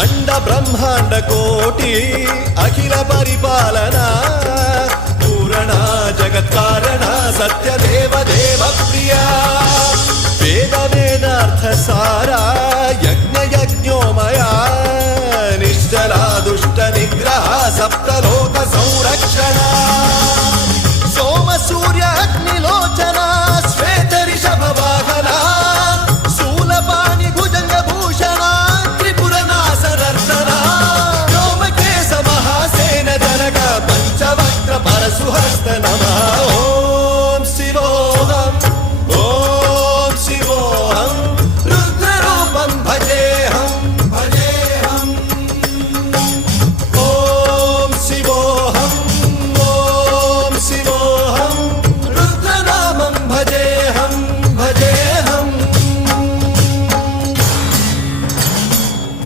అండ బ్రహ్మాండ కోటి అఖిల పరిపాలన పూరణ జగత్కారణ సత్యదేవ దేవ ప్రియ వేద వేదార్థ సారా యజ్ఞ యజ్ఞోమయ